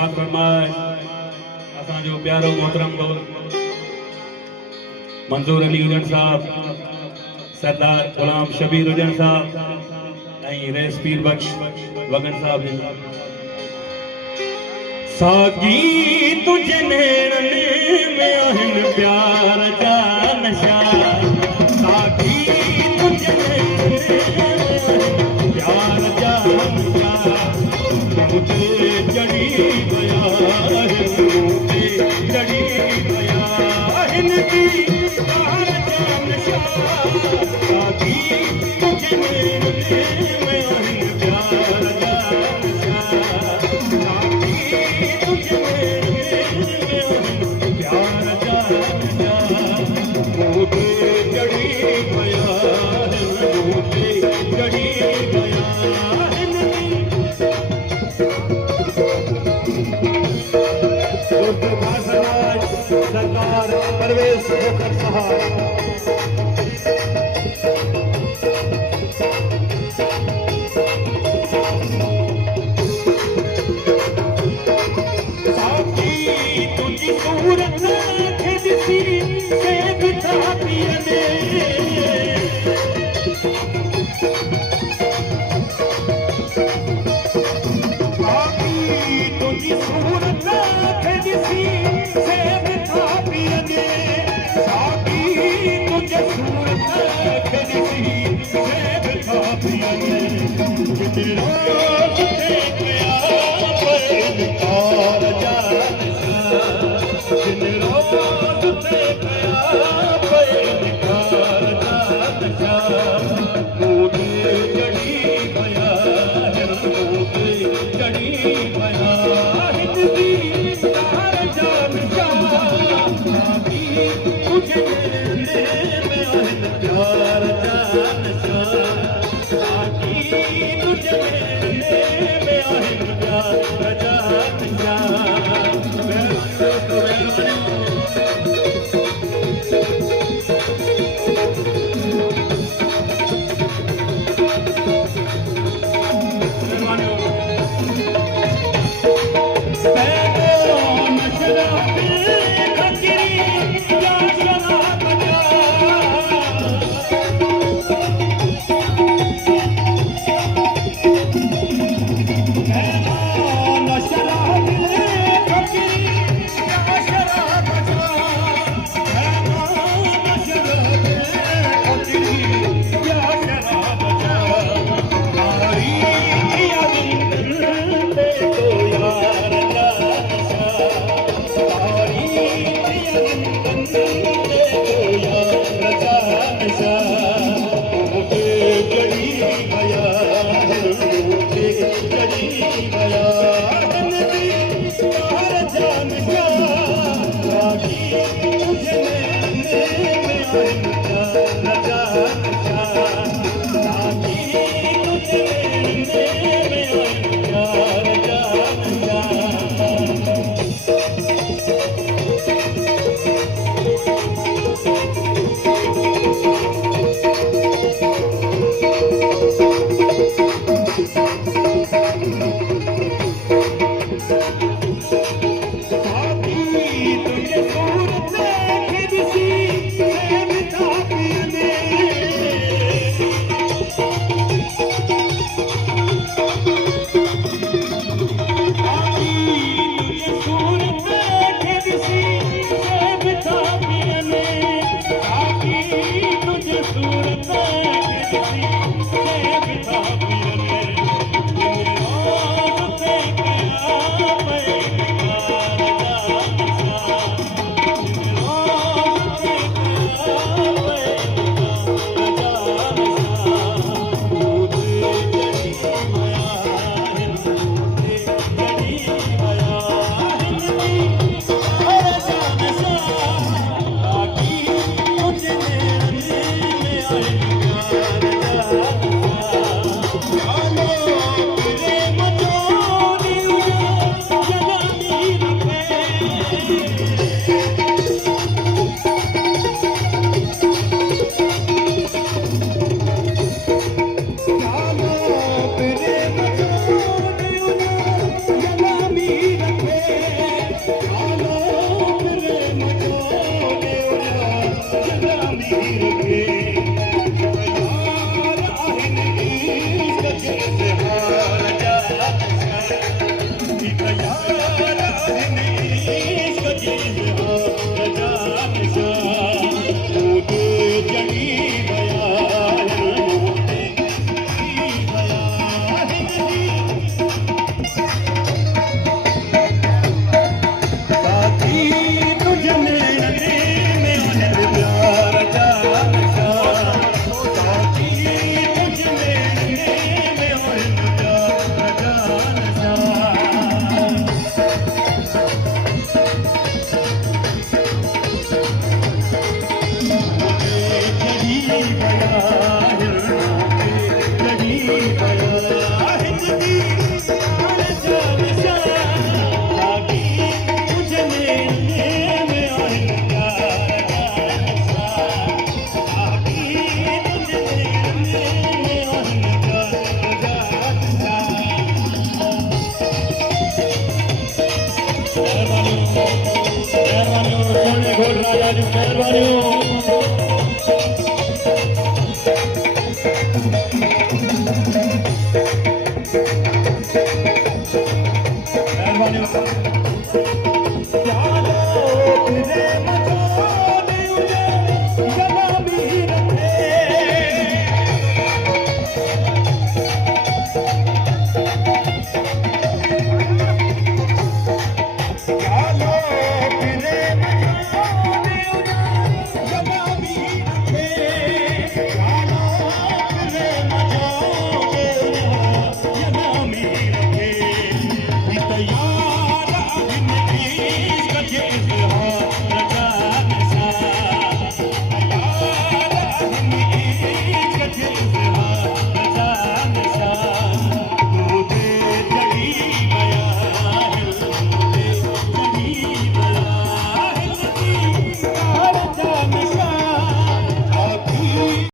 इल्तिफात फरमाए। असांजो प्यारो मोहतरम दोस्त मंजूर अली हुजन साहब, सरदार गुलाम शबीर हुजन साहब ऐं रेस पीर बख्श वगन साहब जी। सागी तुझे नेड़नि में आहिनि प्यार जा नशा, सागी तुझे नेड़नि में प्यार जा नशा, मुझे चढ़ी गया है, मुझे चढ़ी गया है नदी प्यार जा नशा, सागी तुझे नेड़नि में आहिनि प्यार जा नशा, सागी तुझे नेड़नि में आहिनि प्यार जा नशा, मुझे चढ़ी गया है, मुझे चढ़ी गया है नदी। सरदार परवेज खोखर साहब, साकी तुझी सूरत खे ॾिसी से बि था पीअंदे, साकी तुझी सूरत खे ॾिसी से बि था पीअंदे, साकी तुझे सूरत खे ॾिसी से बि था पीअंदे, जिते रोज़ थे पिया पर निकार जा नशा, जिन रोज़ थे पिया पर निकार जा नशा, मुझे चढ़ी गया है, मुझे चढ़ी गया है नदी प्यार जा नशा, साकी तुझे नेड़नि में आहिनि प्यार जा नशा, साकी तुझे नेड़नि में महाराज मेहरबानियों मेहरबानियों